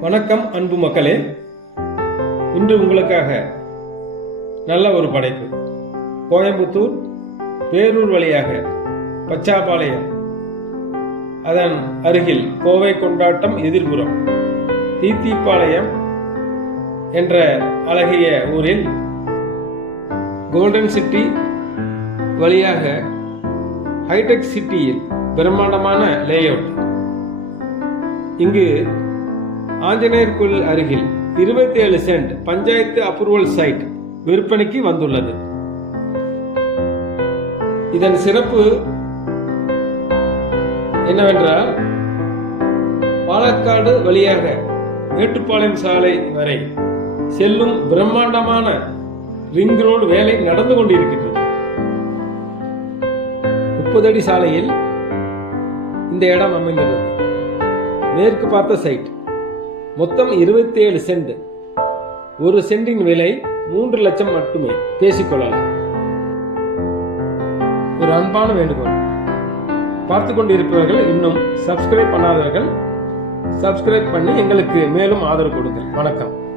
வணக்கம் அன்பு மக்களே. இன்று உங்களுக்காக நல்ல ஒரு படைப்பு. கோயம்புத்தூர் பேரூர் வழியாக பச்சாபாளையம். அதன் அருகில் கோவை கொண்டாட்டம் எதிர்புறம் தீத்திப்பாளையம் என்ற அழகிய ஊரில் கோல்டன் சிட்டி வழியாக ஹைடெக் சிட்டியில் பிரம்மாண்டமான லேஅவுட் இங்கு ஆஞ்சநேயர் கோயில் அருகில் 27 சென்ட் பஞ்சாயத்து அப்ரூவல் சைட் விற்பனைக்கு வந்துள்ளது. இதன் சிறப்பு என்னவென்றால் பாலக்காடு வழியாக மேட்டுப்பாளையம் சாலை வரை செல்லும் பிரம்மாண்டமான ரிங் ரோடு வேலை நடந்து கொண்டிருக்கின்றது. முப்பது அடி சாலையில் இந்த இடம் அமைந்துள்ளது. மேற்கு பார்த்த சைட் மொத்தம் 27 சென்ட். ஒரு சென்டின் விலை மூன்று லட்சம் மட்டுமே. பேசிக்கொள்ளலாம். ஒரு அன்பான வேண்டுகோள். பார்த்து கொண்டிருப்பவர்கள் இன்னும் சப்ஸ்கிரைப் பண்ணாதவர்கள் சப்ஸ்கிரைப் பண்ணி எங்களுக்கு மேலும் ஆதரவு கொடுங்கள். வணக்கம்.